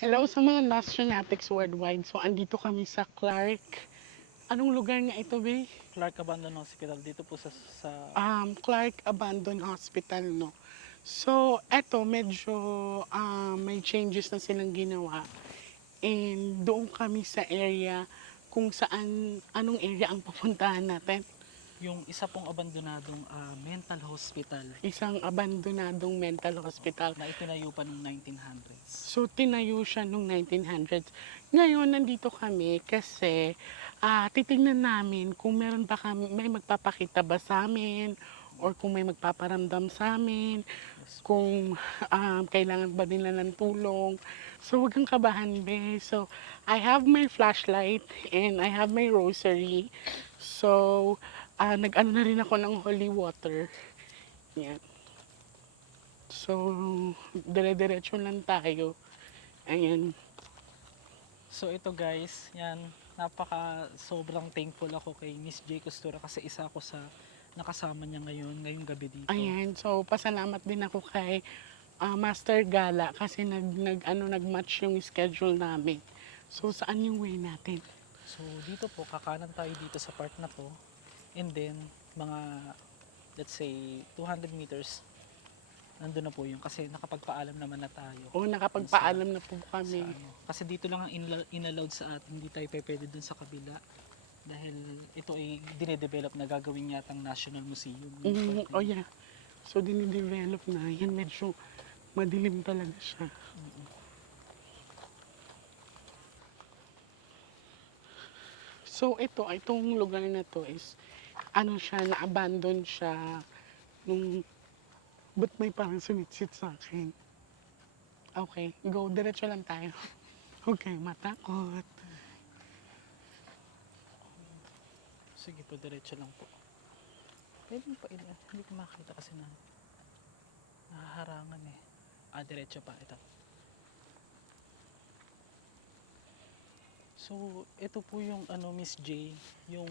Hello sa mga Nationatics worldwide. So, andito kami sa Clark. Anong lugar nga ito, Bay? Clark Abandon Hospital dito po sa Clark Abandoned Hospital, no? So, eto, medyo may changes na silang ginawa. And doon kami sa area kung saan, anong area ang pupuntahan natin. yung isa pong abandonadong mental hospital Isang abandonadong mental hospital. na itinayo pa noong 1900s. So, tinayo siya noong 1900s. Ngayon, nandito kami kasi titingnan namin kung meron ba kami, may magpapakita ba sa amin or kung may magpaparamdam sa amin, Yes. kung kailangan ba nila ng tulong. So, huwag kang kabahan, be. So, I have my flashlight and I have my rosary. So, nag-ano na rin ako ng holy water. Yan. So, dire-diretso lang tayo. Ayan. So ito guys, yan, sobrang thankful ako kay Miss J. Costura kasi isa ako sa nakasama niya ngayong gabi dito. Ayan. So, pasalamat din ako kay Master Gala kasi nag-match yung schedule namin. So, saan yung way natin? So dito po, kakanan tayo dito sa part na to, and then mga let's say 200 meters nandun na po yun kasi nakapagpaalam naman na tayo. O, nakapagpaalam na po kami. Kasi dito lang ang inallowed sa atin, hindi tayo pwede dun sa kabila dahil ito ay dinedevelop na gagawin yatang National Museum. Oh, yeah. So, dinidevelop na. Yan, medyo madilim talaga siya. So, itong lugar na to is, na-abandon siya nung, ba't may parang sumitsit sa akin? Okay, go, diretso lang tayo. Okay, matakot. Sige po, diretso lang po. Pwede pa hindi ko makita kasi nahaharangan eh. Diretso pa, ito. So, ito po yung Miss J, yung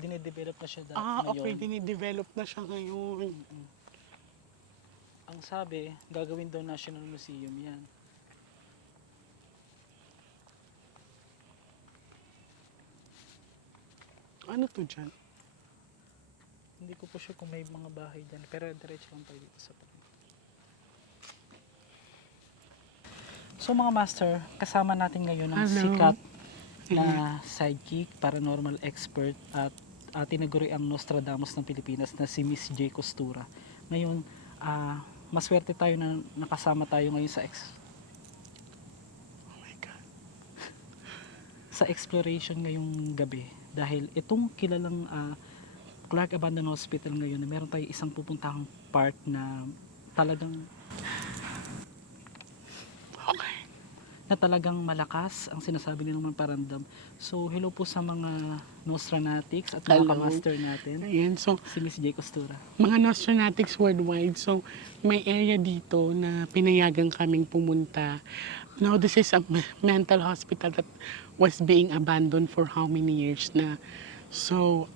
dinedevelop na siya ngayon. Okay, dinidevelop na siya ngayon. Ang sabi, gagawin daw National Museum yan. Ano to dyan? Hindi ko po sure kung may mga bahay dyan, pero diretso lang tayo dito sa part. So mga master, kasama natin ngayon ang Hello. sikat na sidekick, paranormal expert at tinaguri ang Nostradamus ng Pilipinas na si Miss J. Costura. Ngayon, maswerte tayo na nakasama tayo ngayon Oh my God. sa exploration ngayong gabi dahil itong kilalang Clark Abandoned Hospital ngayon na meron tayo isang pupuntahang part na talagang malakas ang sinasabi nilang paramdam. So hello po sa mga Nostranatics at mga Hello. ka-master natin, Ayan, so, si Miss J. Costura. mga Nostranatics worldwide, so, may area dito na pinayagan kaming pumunta. Now, this is a mental hospital that was being abandoned for how many years na. So,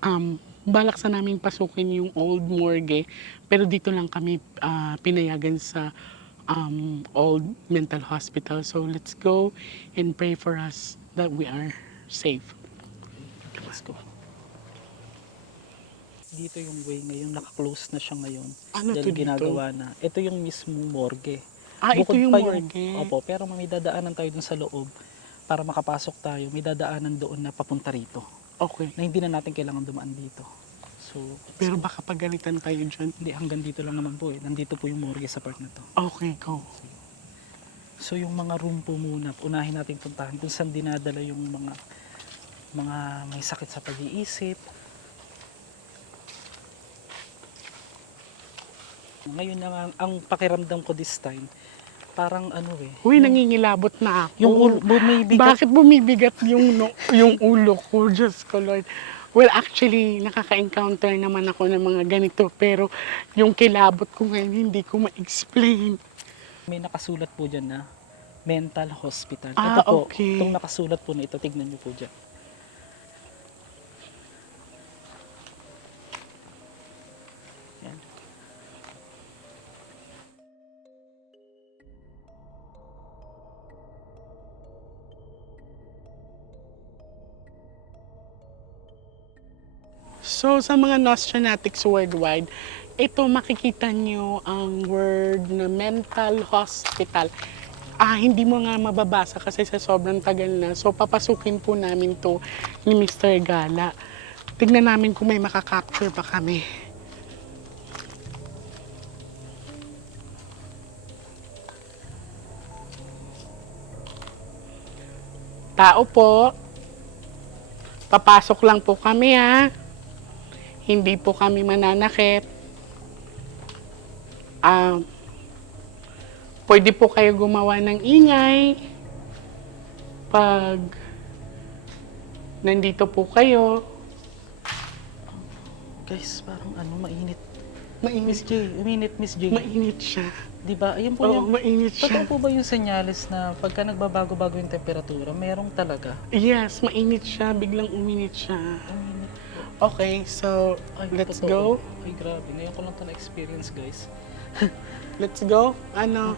balak sa namin pasukin yung old morgue, pero dito lang kami pinayagan sa old mental hospital. So, let's go and pray for us that we are safe. Let's go. Dito yung way ngayon, naka-close na siya ngayon. Ano dahil to dito? ginagawa na. Ito yung mismo morgue. Ito yung pa morgue. Opo, pero may dadaanan tayo dun sa loob para makapasok tayo. May dadaanan doon na papunta rito. Okay. Na hindi na natin kailangan dumaan dito. So, Pero baka pagalitan kayo dyan. hindi, hanggang dito lang naman po eh. Nandito po yung morgue sa part na to. Okay, go. So yung mga room po muna, unahin natin puntahan kung saan dinadala yung mga may sakit sa pag-iisip. Ngayon ang pakiramdam ko this time, parang Uy, nangingilabot na ako. yung bumibigat. Bakit bumibigat yung ulo ko? Diyos ko, Lord. Well, actually, nakaka-encounter naman ako ng mga ganito, pero yung kilabot ko ngayon, hindi ko ma-explain. May nakasulat po dyan na mental hospital. Ah, Ito po, okay. itong nakasulat po na ito, tignan niyo po dyan. Yan. So, sa mga Nostranautics worldwide, ito makikita nyo ang word na mental hospital. Hindi mo nga mababasa kasi sa sobrang tagal na. So, papasukin po namin to ni Mr. Gala. Tignan namin kung may makakapture pa kami. Tao po. Papasok lang po kami ha. Hindi po kami mananakit. Pwede po kayo gumawa ng ingay pag nandito po kayo. Guys, parang mainit. Mainit, Miss J. mainit siya. Di ba? Ayun po Oo, yung... mainit siya. Totoo po ba yung senyales na pagka nagbabago-bago yung temperatura, merong talaga? Yes, mainit siya. Biglang uminit siya. Mainit. Okay, so Ay, let's totoo. go. Ay, grabe. Ngayon ko lang ito na-experience, guys. Let's go. Ano?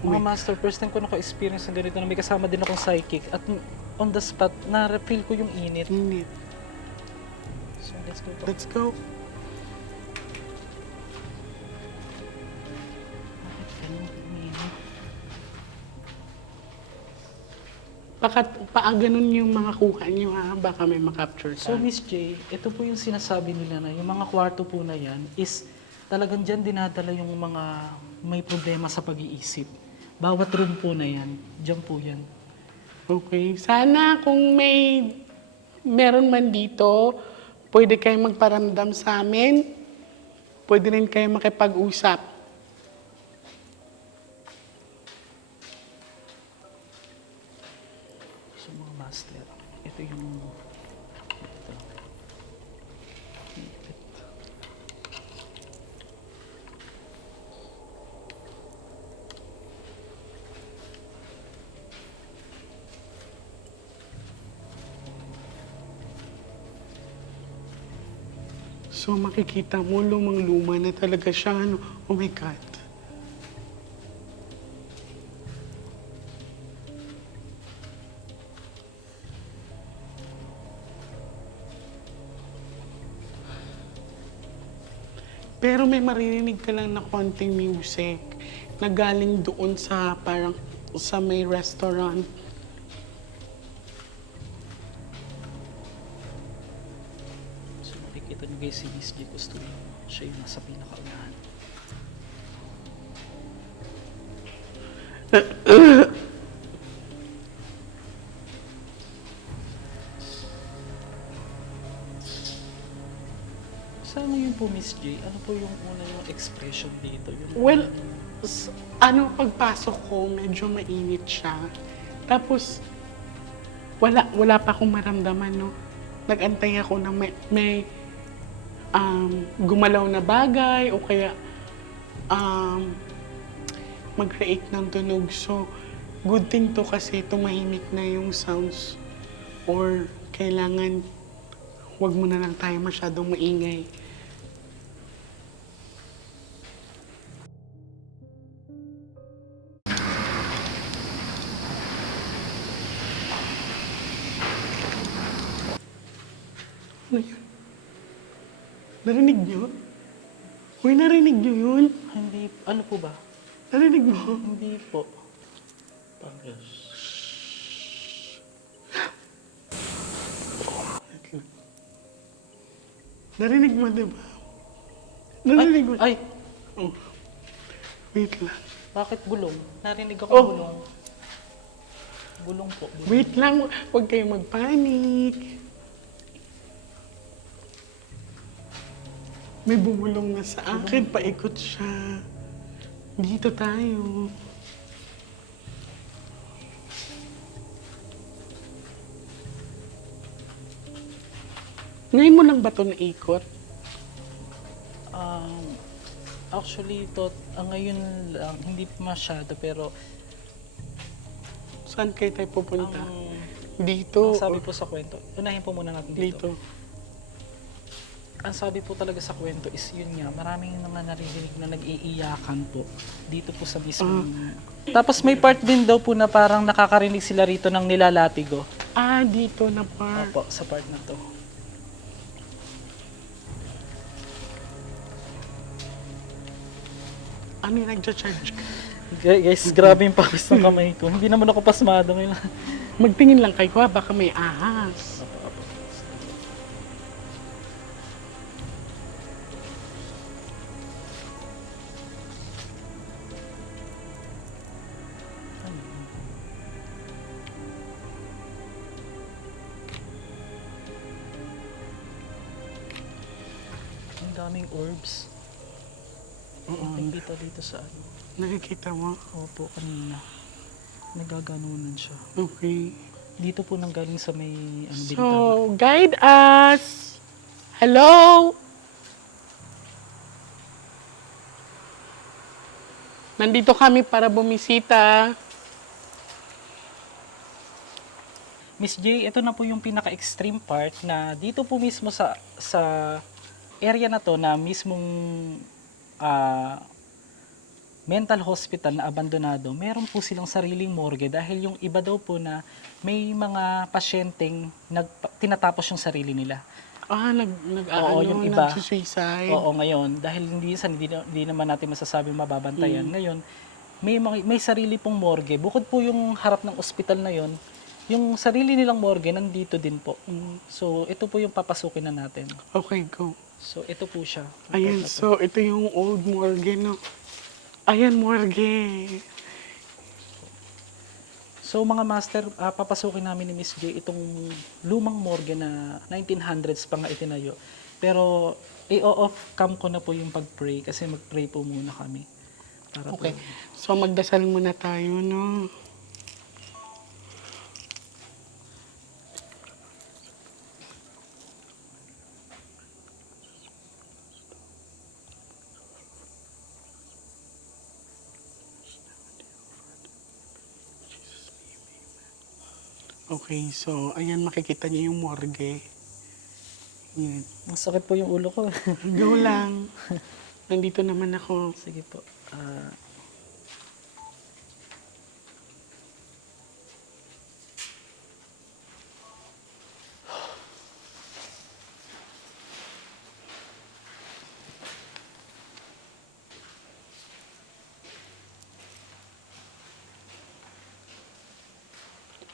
Mga Wait. master, first time ko naka-experience ng ganito na may kasama din akong psychic at on the spot, na-feel ko yung init. Init. So, let's go po. Let's go. Bakit ganun uminit? Baka ganun yung mga kuha niyo ha. Baka may makapture ka. So, Miss J, ito po yung sinasabi nila na yung mga kwarto po na yan is talagang dyan dinadala yung mga may problema sa pag-iisip. Bawat room po na yan, dyan po yan. Okay. Sana kung meron man dito, pwede kayong magparamdam sa amin. Pwede rin kayong makipag-usap. So, mga master, ito yung... Ito. Ipit. So makikita mo, lumang-luma na talaga siya. Ano? Oh my God. Pero may maririnig ka lang na konting music na galing doon sa parang sa may restaurant. So, makikita nyo guys si Miss J. Costura. Siya yung nasa pinakaunahan. Sana yun po, Miss J, ano po yung una yung expression dito? Yung Well, pagpasok ko, medyo mainit siya. Tapos, wala pa akong maramdaman, no? Nag-antay ako na may gumalaw na bagay o kaya mag-create ng tunog. So, good thing to kasi tumahimik na yung sounds or kailangan wag mo na lang tayo masyadong maingay. Ano yun? Narinig niyo? Uy, narinig niyo yun? Hindi, ano po ba? Narinig mo? Hindi po. Narinig mo, di ba? Narinig mo? Ay, Oh. Wait lang. bakit bulong? Narinig ako Oh. bulong. Bulong po. Bulong. Wait lang. Huwag kayong magpanik. May bumulong na sa akin. Paikot siya. Dito tayo. Ngayon mo lang ba ito naikot? Actually, ngayon lang, hindi pa masyado, pero Saan kayo tayo pupunta? ang, Dito. ang sabi po sa kwento, unahin po muna natin dito. Dito. Ang sabi po talaga sa kwento is yun nga, maraming mga naririnig na nag-iiyakan po dito po sa mismo. Tapos may part din daw po na parang nakakarinig sila rito ng nilalatigo. Dito na pa. Opo, sa part na to. Ano yung nagcha-charge ka? Guys, grabe yung pawis ng kamay ko. Hindi naman ako pasmado ngayon. Magtingin lang kayo, ha? Baka may ahas. Ang daming orbs. Nakikita dito sa ano. Nakikita mo? Opo, kanina. Nagaganunan siya. Okay. Dito po nanggaling sa may bintana. So, guide us. Hello? Nandito kami para bumisita. Miss J, ito na po yung pinaka-extreme part na dito po mismo sa area na to na mismong mental hospital na abandonado, meron po silang sariling morgue dahil yung iba daw po na may mga pasyenteng tinatapos yung sarili nila. Oo, yung iba. nagsusuicide. Oo, ngayon, dahil hindi naman natin masasabing mababantayan. Ngayon, may sarili pong morgue. Bukod po yung harap ng ospital na yon, yung sarili nilang morgue nandito din po. So, ito po yung papasukin na natin. Okay, go. So, ito po siya. Ayan, so ito yung old morgue, no? Ayan, morgue. So, mga master, papasukin namin ni Miss J itong lumang morgue na 1900s pa nga itinayo. Pero, i-off cam ko na po yung pag-pray kasi mag-pray po muna kami. Para Okay. po, So, magdasal muna tayo, no? Okay, so, ayan, makikita niyo yung morgue. Yan. ang sakit po yung ulo ko. Go lang. Nandito naman ako. Sige po.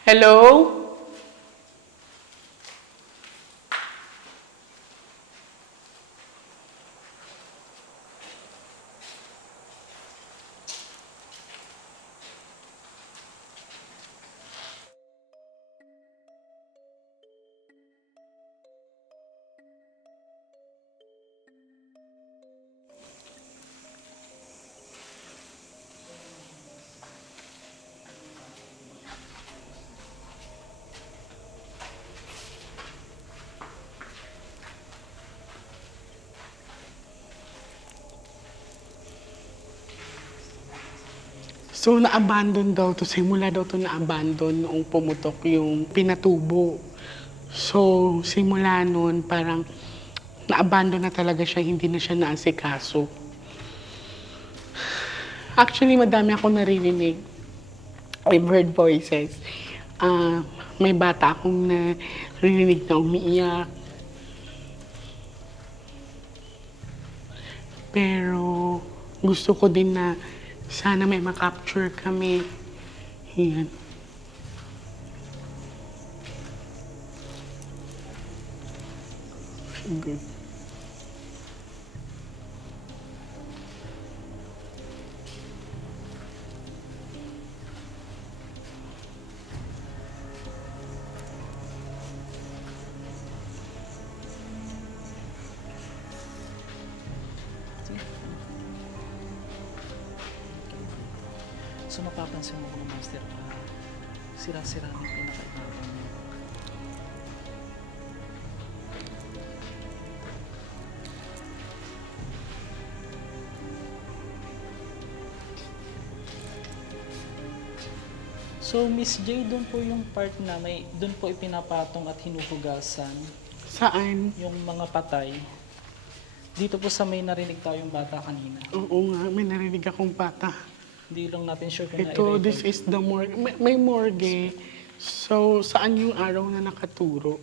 Hello? So, na-abandon daw to. Simula daw to na-abandon noong pumutok yung pinatubo. So, simula nun, parang na-abandon na talaga siya, hindi na siya naasikaso. Actually, madami akong naririnig. I've heard voices. May bata akong naririnig na umiiyak. Pero gusto ko din na sana may makapture kami. Yan. Good. So mapapansin mo mga master, sira-sira ng pinaka-ibabang. So Miss J, doon po yung part na doon po ipinapatong at hinuhugasan Saan? yung mga patay. Dito po sa may narinig tayong bata kanina. Oo nga, may narinig akong bata. Hindi lang natin sure kung Ito, na-record. this is the morgue. May morgue. So, saan yung araw na nakaturo?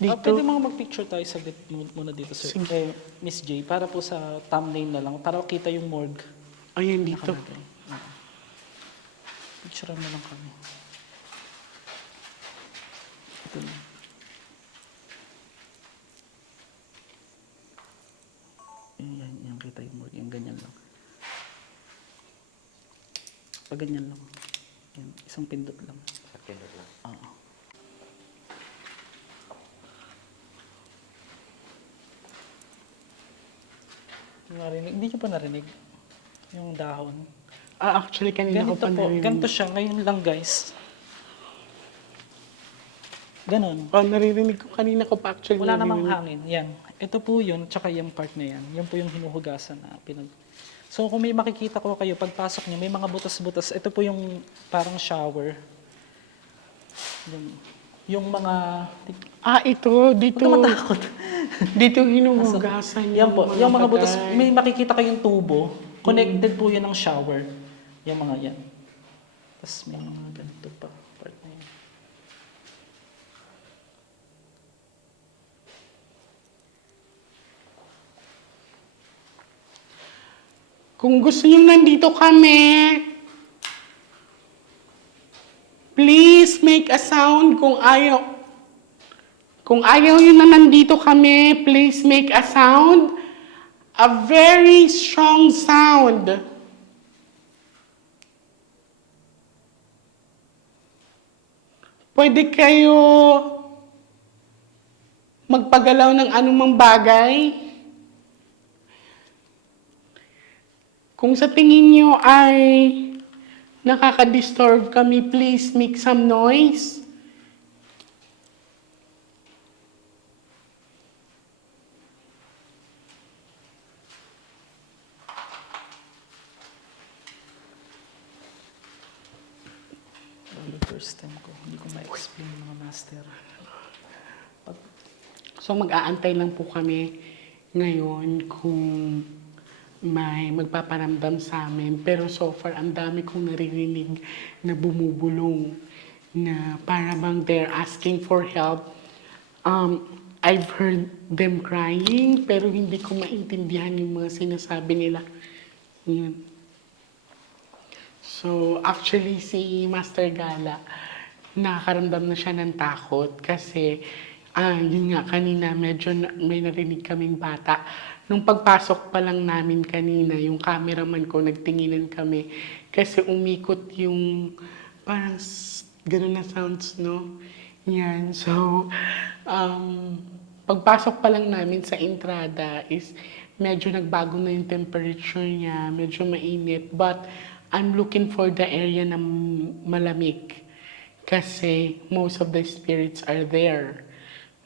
Dito? Pwede mga mag-picture tayo saglit muna dito, sir. Sige. Miss J, para po sa thumbnail na lang, para kita yung morgue. Ayan dito. nakalagay. Picturean mo lang kami. Ito na. Yan kita yung morgue. Yung ganyan lang. Pag ganyan lang. Yan, isang pindot lang. Pindot lang. Oo. Narinig? Hindi nyo pa narinig? Yung dahon. Actually, kanina ko Ganito pa po. narinig. Ganito siya. Ngayon lang guys. Ganon. Naririnig ko. Kanina ko pa actually Wala namang narinig. hangin. Yan. Ito po yun, tsaka yung part na yan. Yan po yung hinuhugasan na pinag... So kung may makikita ko kayo, pagpasok niyo, may mga butas-butas. Ito po yung parang shower. Yung mga... Ito. Dito. Huwag ka matakot. Dito hinuhugasan Yan po. Yung mga butas, patay. may makikita kayong tubo. Connected po yun ng shower. Yung mga yan. Tapos may mga ganito pa. Part na yan. Kung gusto nyo nandito kami, please make a sound kung ayaw. Kung ayaw nyo na nandito kami, please make a sound. A very strong sound. Pwede kayo magpagalaw ng anumang bagay. Kung sa tingin nyo ay nakaka-disturb kami, please make some noise. First time ko. Hindi ko ma-explain mga master. So mag-aantay lang po kami ngayon kung may magpaparamdam sa amin. Pero so far, ang dami kong naririnig na bumubulong na para bang they're asking for help. I've heard them crying pero hindi ko maintindihan yung mga sinasabi nila. Yun. So actually si Master Gala, nakakaramdam na siya ng takot kasi yun nga, kanina medyo may narinig kaming bata. Nung pagpasok pa lang namin kanina, yung cameraman ko, nagtinginan kami. Kasi umikot yung parang gano'n na sounds, no? Yan. So, pagpasok pa lang namin sa entrada is medyo nagbago na yung temperature niya, medyo mainit. But I'm looking for the area na malamig. Kasi most of the spirits are there.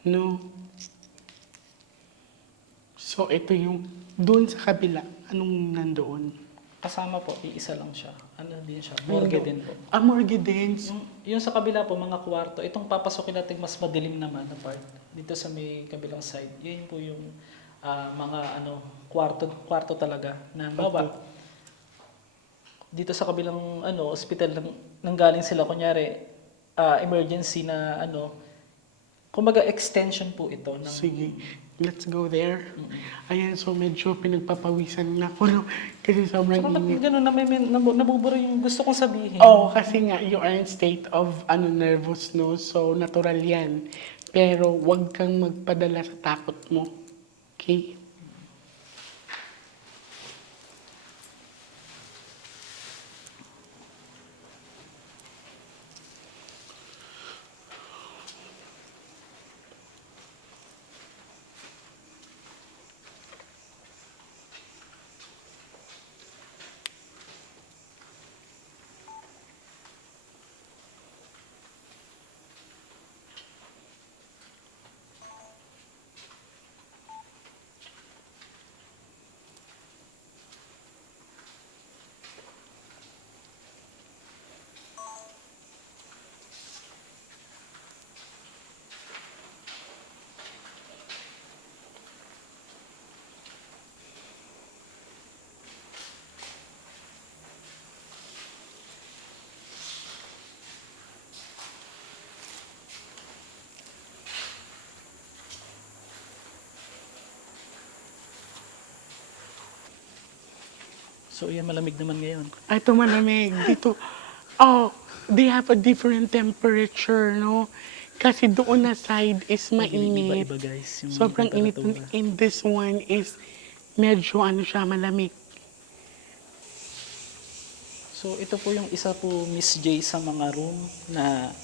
No? So, ito yung doon sa kabila. Anong nandoon? Kasama po, iisa lang siya. Ano din siya? Morgue din po. Morgue din. Yung sa kabila po, mga kwarto, itong papasokin natin mas madilim naman na part. Dito sa may kabilang side. Yun po yung mga kwarto talaga na baba. Dito sa kabilang hospital nanggaling sila, kunyari emergency na kumbaga extension po ito ng Sige, let's go there. Ayan, so medyo pinagpapawisan na ako. No? Kasi sobrang Saka ba't init. ganun, nabuburo yung gusto kong sabihin. Oo, kasi nga, you are in state of nervous, no? So, natural yan. Pero, wag kang magpadala sa takot mo. Okay? So yan, malamig naman ngayon. Ay, ito malamig. Dito, oh, they have a different temperature, no? Kasi doon na side is mainit. Iba-iba guys yung Sobrang init. temperatura. In this one is medyo ano siya, malamig. So ito po yung isa po Miss J sa mga room na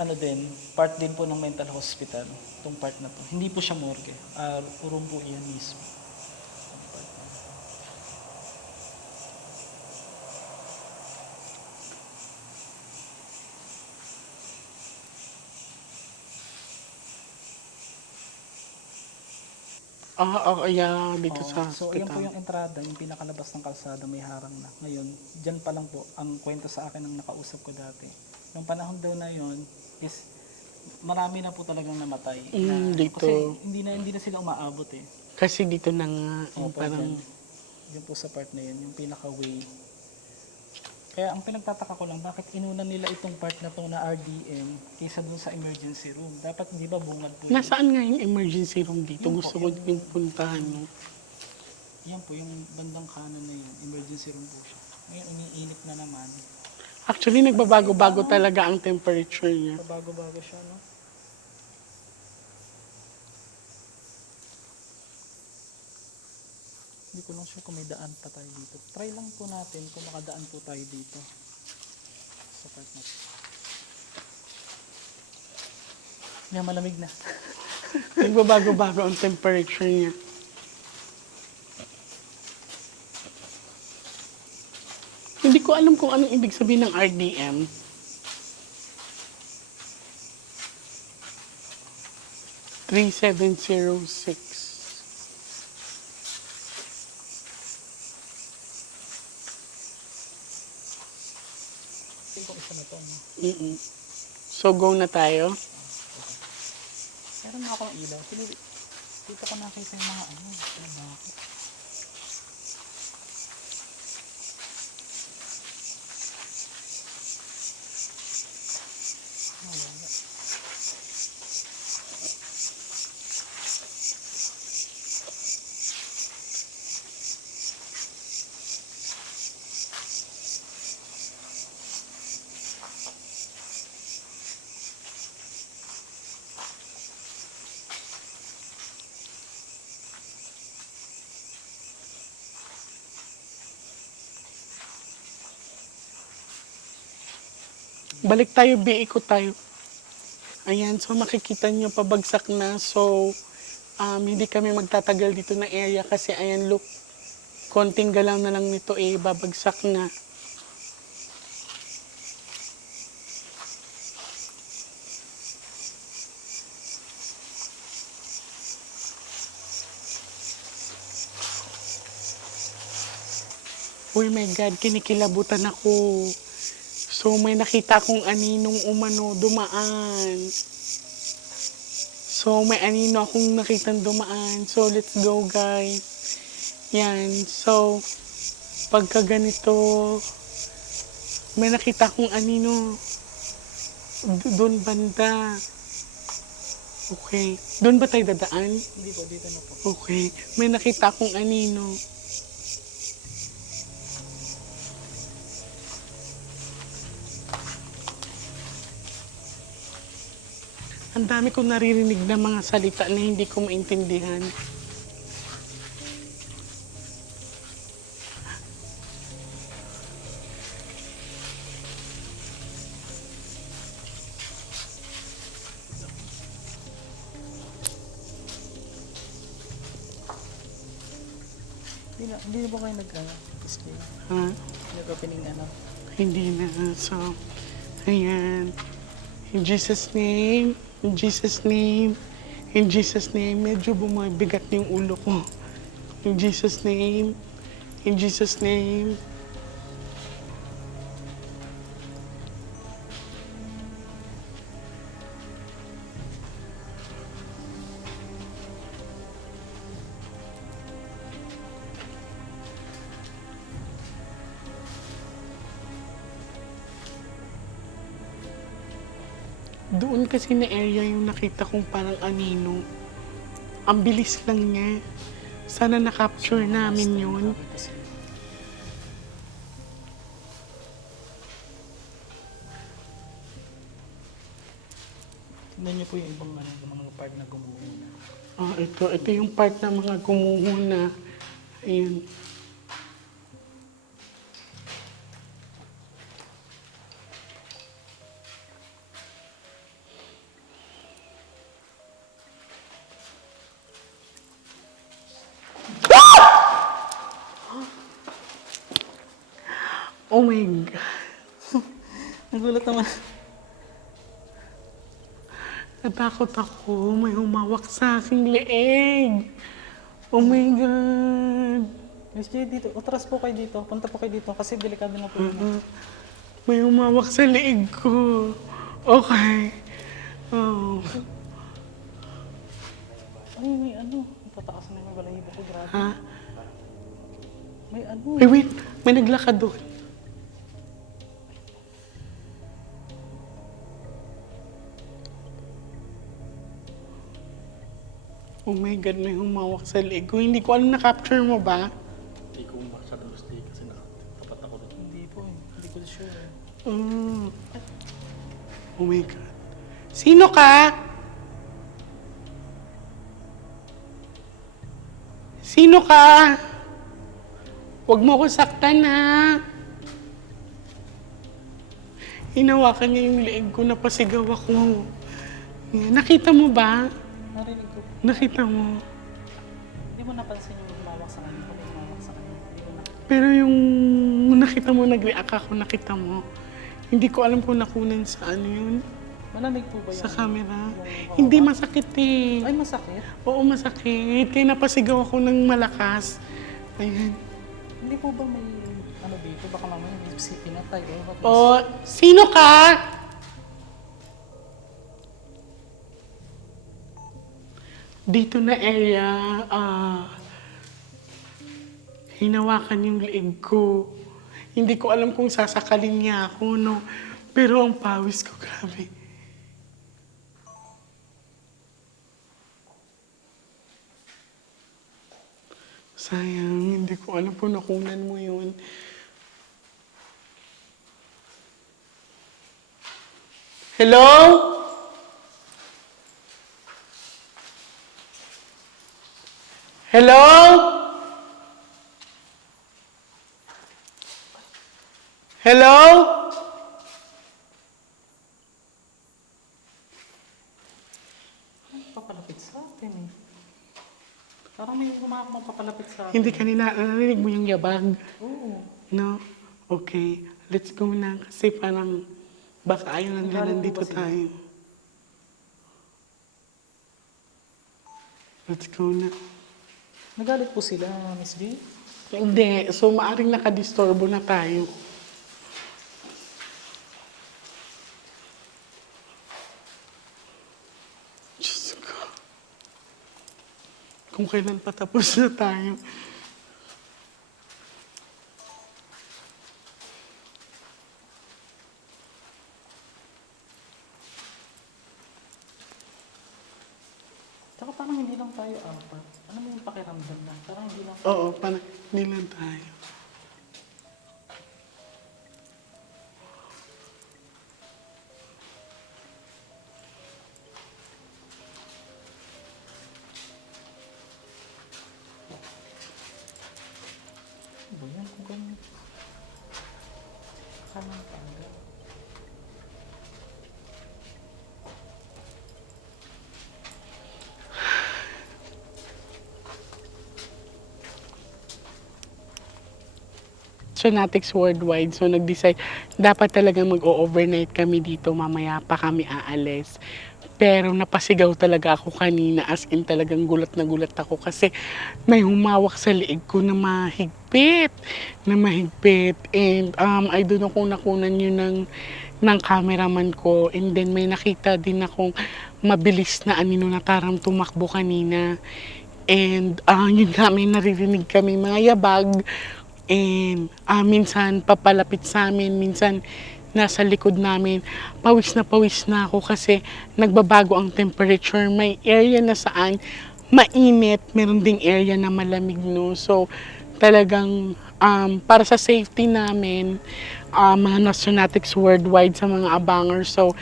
ano din, part din po ng mental hospital, itong part na to. Hindi po siya morgue, room po yan mismo. Itong part na. Yeah, dito Oo. sa So ayan po hospital. yung entrada, yung pinakalabas ng kalsada, may harang na. Ngayon, dyan pa lang po ang kwento sa akin ng nakausap ko dati. Yung panahon daw na yon is marami na po talagang namatay. Dito. Kasi hindi na sila umaabot eh. Kasi dito na nga, yung Opo, parang, dyan po sa part na yun, yung pinaka-way. Kaya ang pinagtataka ko lang, bakit inuna nila itong part na to na RDM kaysa dun sa emergency room? Dapat di ba bungad po yun? nasaan nga yung emergency room dito? Yun po, Gusto ko yung puntahan, no? Yan po, yung bandang kanan na yun, emergency room po siya. Ngayon, umiinit na naman. Actually, nagbabago-bago talaga ang temperature niya. Bago-bago siya, no? Hindi ko lang sure kung may daan pa tayo dito. Try lang po natin kung makadaan po tayo dito. Sa part na to. Yan, malamig na. Nagbabago-bago ang temperature niya. Hindi ko alam kung anong ibig sabihin ng RDM. $3706. Tingin ko isa na to, no? So, go na tayo. Meron na akong ilaw. Dito ko nakita yung mga ano. Bakit? Wala. Balik tayo, ikot tayo. Ayan, so makikita nyo pabagsak na. So, hindi kami magtatagal dito na area kasi ayan, look, konting galaw na lang nito babagsak na. Oh my God, kinikilabutan ako. So may nakita kong aninong umano dumaan. So may anino akong nakitang dumaan. So let's go guys. Yan. So pagka ganito, may nakita kong anino. Doon banda. Okay. Doon ba tayo dadaan? Hindi po, dito na po. Okay. May nakita kong anino. Ang dami kong naririnig na mga salita na hindi ko maintindihan. Hindi na po kayo nag-display. Ha? Nag-opening ano. Hindi na. So, ayan. In Jesus' name, in Jesus' name, in Jesus' name, medyo bumabigat na yung ulo ko. In Jesus' name, in Jesus' name. Doon kasi na area yung nakita kong parang anino. Ang bilis lang niya. Sana na-capture namin yun. Nakita sila. Tignan niyo po yung ibang ano, yung mga park na gumuhuna. Ito yung part ng mga gumuhuna. Ayun. Oh my God. Nagulat naman. Natakot ako. May humawak sa aking leeg. Oh my God. Miss J, dito. Atras po kayo dito. Punta po kayo dito kasi delikado na po yun. May humawak sa leeg ko. Okay. Oh. Ay, may ano. Tataas na yung balahibo ko. Grabe. Ha? May ano. Ay, wait. May naglakad doon. Oh my God, may humawak sa leeg ko. Hindi ko alam na-capture mo ba? Hindi ko masyadong gusto kasi nakatapat ako doon. Hindi po eh. Hindi ko sure eh. Oh. Oh my God. Sino ka? Sino ka? Huwag mo ko saktan, ha? Hinawakan niya yung leeg ko, napasigaw ako. Yan. Nakita mo ba? Narinig ko. Nakita mo. Hindi mo napansin yung lumawak sa kanya. Kung may lumawak sa kanya. Hindi ko na. Pero yung nakita mo, nag-react ako, nakita mo. Hindi ko alam kung nakunan sa ano yun, Malamig po ba yan? sa camera. Yung- Hindi masakit eh. Ay, masakit. Oo, masakit. Kaya napasigaw ako ng malakas. Ayan. Hindi po ba may ano dito? Baka mamaya may pinatay or what? O, sino ka? Dito na area, hinawakan yung leeg ko. Hindi ko alam kung sasakalin niya ako, no? Pero ang pawis ko, grabe. Sayang, hindi ko alam kung nakunan mo yun. Hello? Hello? Hello? Papalapit sa atin eh. Parang may kumakapang papalapit sa atin. Hindi kanina, narinig mo yung yabag? Oo. No? Okay, let's go na kasi parang baka ayaw nila Galing nandito po ba sila? tayo. Let's go na. Nagalit po sila, Miss J. Hindi, so maaring nakadisturbo na tayo. Diyos ko. Kung kailan patapos na tayo. Tsaka parang hindi lang tayo apat. Ano mo yung pakiramdam na? Parang hindi lang. Oo, parang nilan tayo. Ano ba yan? Kung ganyan. Parang tanggal. Sonatics Worldwide. So, nag-decide, dapat talaga mag-overnight kami dito. Mamaya pa kami aalis. Pero napasigaw talaga ako kanina. As in, talagang gulat na gulat ako kasi may humawak sa liig ko na mahigpit. Na mahigpit. And I don't know kung nakunan yun ng cameraman ko. And then may nakita din akong mabilis na anino na parang tumakbo kanina. And yun nga, may naririnig kami mga yabag. And minsan papalapit sa amin, minsan nasa likod namin. Pawis na ako kasi nagbabago ang temperature. May area na saan mainit, meron ding area na malamig, no? So talagang para sa safety namin, mga Nationatics Worldwide sa mga abangers. So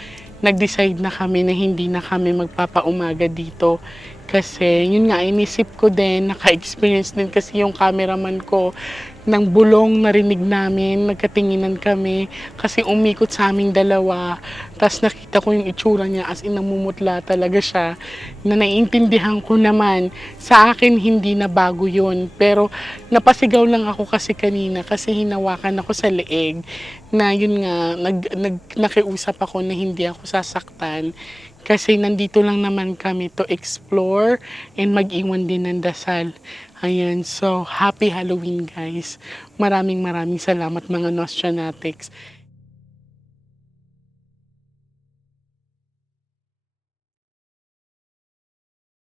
nag-decide na kami na hindi na kami magpapaumaga dito. Kasi yun nga, inisip ko din, naka-experience din kasi yung cameraman ko ng bulong narinig namin, nagkatinginan kami kasi umikot sa aming dalawa. Tapos nakita ko yung itsura niya as in namumutla talaga siya na naiintindihan ko naman. Sa akin hindi na bago yun. Pero napasigaw lang ako kasi kanina kasi hinawakan ako sa leeg na yun nga, nakiusap ako na hindi ako sasaktan. Kasi nandito lang naman kami to explore and mag-iwan din ng dasal. Ayan, so happy Halloween guys. Maraming salamat mga Nostranatics.